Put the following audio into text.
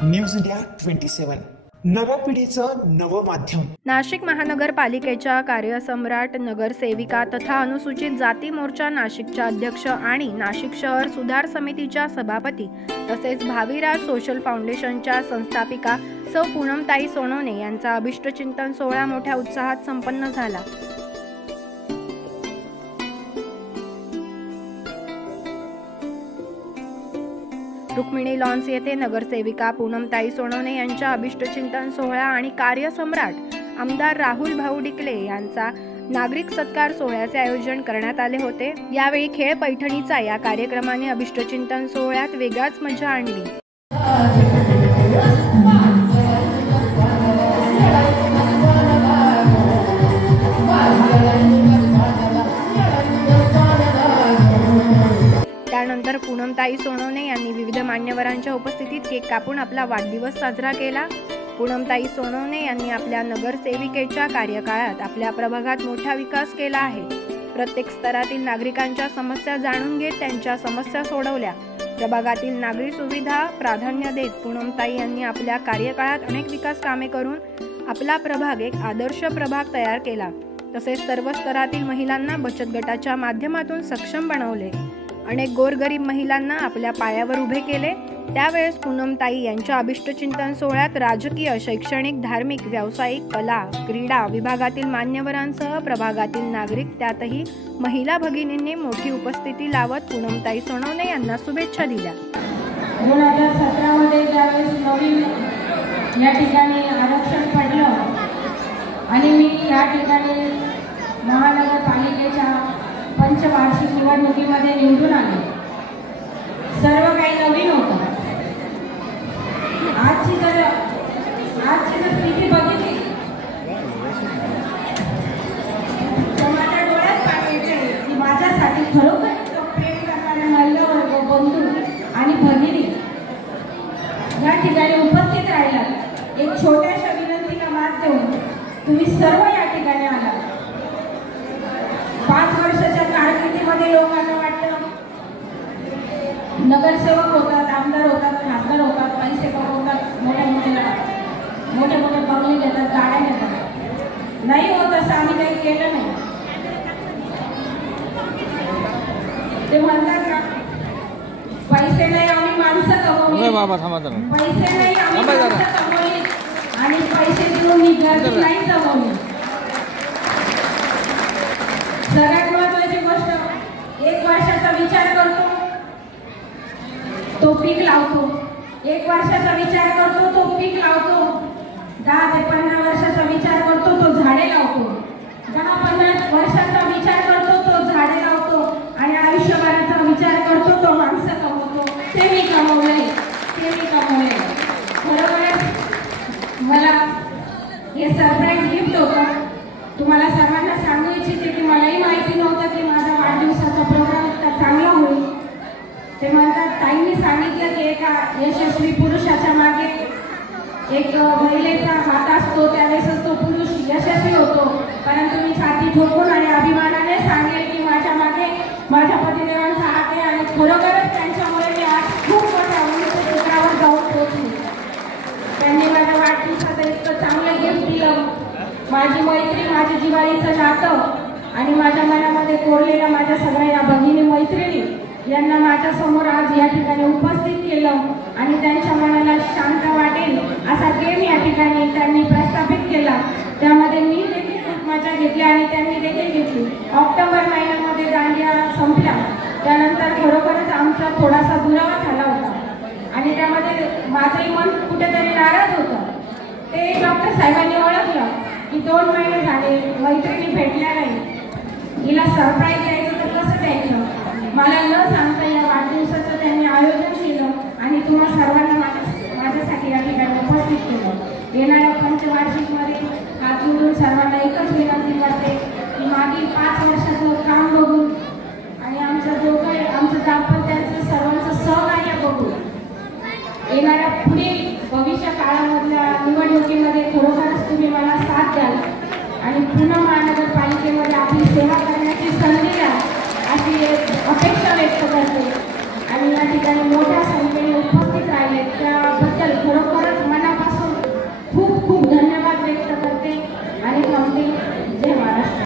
News India 27 नव्या पिढीचं नवं माध्यम। नाशिक महानगरपालिकेच्या कार्यसम्राट, नगरसेविका तथा अनुसूचित जाती मोर्चा नाशिकच्या अध्यक्ष आणि नाशिक शहर सुधार समितीच्या सभापती तसेच भावीराज सोशल फाउंडेशनच्या संस्थापिका सौ पूनमताई सोनवणे यांचा अभिष्टचिंतन सोहळा मोठ्या उत्साहात संपन्न झाला। रुक्मिणी लॉन्स येथे नगरसेविका पूनमताई सोनवणे यांच्या अभिष्टचिंतन सोहळा आणि कार्यसम्राट आमदार राहुल भाऊ डिकले यांचा नागरिक सत्कार सोहळ्याचे आयोजन करण्यात आले होते। यावेळी खेळ पैठणीचा या कार्यक्रमाने अभिष्टचिंतन सोहळ्यात वेगळाच मजा आणली। त्यानंतर पूनमताई सोनवणे यांनी विविध मान्यवरांच्या उपस्थितीत केक कापून आपला वाढदिवस साजरा केला। पूनमताई सोनवणे यांनी आपल्या नगरसेविकेच्या कार्यकाळात आपल्या प्रभागात मोठा विकास केला आहे। प्रत्येक स्तरातील नागरिकांच्या समस्या जाणून घेत त्यांच्या समस्या सोडवल्या। प्रभागातील नागरी सुविधा प्राधान्य देत पूनमताई यांनी आपल्या कार्यकाळात अनेक विकास कामे करून आपला प्रभाग एक आदर्श प्रभाग तयार केला। तसेच सर्व स्तरातील महिलांना बचत गटाच्या माध्यमातून सक्षम बनवले। अनेक गोरगरीब महिलांना आपल्या पायावर उभे केले। त्यावेळेस पूनमताई यांच्या अभिष्टचिंतन सोहळ्यात राजकीय, शैक्षणिक, धार्मिक, व्यावसायिक, कला, क्रीडा विभागातील मान्यवरांसह प्रभागातील नागरिक त्यातही महिला भगिनींनी मोठी उपस्थिती लावत पूनमताई सोनवणे यांना शुभेच्छा दिल्या। 2017 मध्ये ज्यावेळेस नवीन या ठिकाणी आरक्षण पडलं आणि मी या ठिकाणी महानगरपालिकेच्या पंचवार्षिक निवडणुकीमध्ये निवडून आले। सर्व काही नवीन होतं। आजची जर स्थिती बघितली तर माझ्या डोळ्यात पाणी येते की माझ्यासाठी खरोखर प्रेम करणारे महिला वर्ग, बंधू आणि भगिनी या ठिकाणी उपस्थित राहिला। एक छोट्याशा विनंतीला मात देऊन तुम्ही सर्व या ठिकाणी आला। 5 वर्षाच्या कारकिर्दीमध्ये लोकांना वाटतं नगरसेवक होतात, आमदार होतात, खासदार होतात, पैसे कमवतात, मोठे मोठे बंगले घेतात, गाड्या घेतात। नाही होत असं आम्ही काही केलं नाही। ते म्हणतात ना, पैसे नाही आम्ही माणसं कमवली, पैसे नाही आम्ही माणसं कमवली आणि पैसे देऊन मी गर्दी नाही जमवली। सगळ्यात महत्त्वाची गोष्ट, 1 वर्षाचा विचार करतो तो पीक लावतो, 1 वर्षाचा विचार करतो तो पीक लावतो, 10 ते 15 वर्षाचा विचार करतो तो झाडे लावतो, 10-15 वर्षाचा विचार करतो तो झाडे लावतो आणि आयुष्यभराचा विचार करतो तो माणसं कमवतो। ते मी कमवले। खरोखरच मला हे सरप्राईज गिफ्ट होतं। तुम्हाला सर्वांना सांगू इच्छिते की मलाही माहिती नव्हतं की माझा वाढदिवसाचा प्रोग्राम इतका चांगला होईल। ते म्हणतात, ताईंनी सांगितलं की एका यशस्वी पुरुषाच्या मागे एक महिलेचा हात असतो, त्यावेळेस तो पुरुष यशस्वी होतो। परंतु मी छाती ठोकून आणि अभिमानाने सांगेल की माझ्या मागे माझ्या पतिदेवांचा हात आहे आणि खरोखरच त्यांच्यामुळे मी आज खूप मोठ्या उंच शिखरावर जाऊन पोहोचली। त्यांनी माझ्या वाढदिवसाचं इतकं चांगलं गिफ्ट दिलं। माझी मैत्री, माझ्या जिव्हाळीचं नातं आणि माझ्या मनामध्ये कोरलेल्या माझ्या सगळ्या या भगिनी मैत्रिणी यांना माझ्या समोर आज या ठिकाणी उपस्थित केलं आणि त्यांच्या मनाला शांत वाटेल असा गेम या ठिकाणी त्यांनी प्रस्थापित केला। त्यामध्ये मी देखील खूप मजा घेतली आणि त्यांनी देखील घेतली। ऑक्टोबर महिन्यामध्ये दांडिया संपला, त्यानंतर खरोखरच आमचा थोडासा दुरावा झाला होता आणि त्यामध्ये माझंही मन कुठेतरी नाराज होतं। ते डॉक्टर साहेबांनी ओळखलं की 2 महिने झाले मैत्रिणी भेटल्या नाही, हिला सरप्राईज द्यायचं तर कसं द्यायचं। मला न सांगता या वाढदिवसाचं त्यांनी आयोजन केलं आणि तुम्हा सर्वांना माझ्यासाठी या ठिकाणी उपस्थित केलं। येणाऱ्या पंचवार्षिकमध्ये हात जोडून सर्वांना एकच विनंती करते की मागील 5 वर्षाचं काम बघून आणि आमचं दाम्पत्याचं सर्वांचं सहकार्य बघून येणाऱ्या पुढील भविष्य काळामधल्या निवडणुकीमध्ये खरोखरच तुम्ही मला साथ द्याल आणि पुन्हा महानगरपालिकेमध्ये आपली सेवा करण्याची संधी द्या अशी अपेक्षा व्यक्त करते। आणि या ठिकाणी मोठ्या संख्येने उपस्थित राहिले त्याबद्दल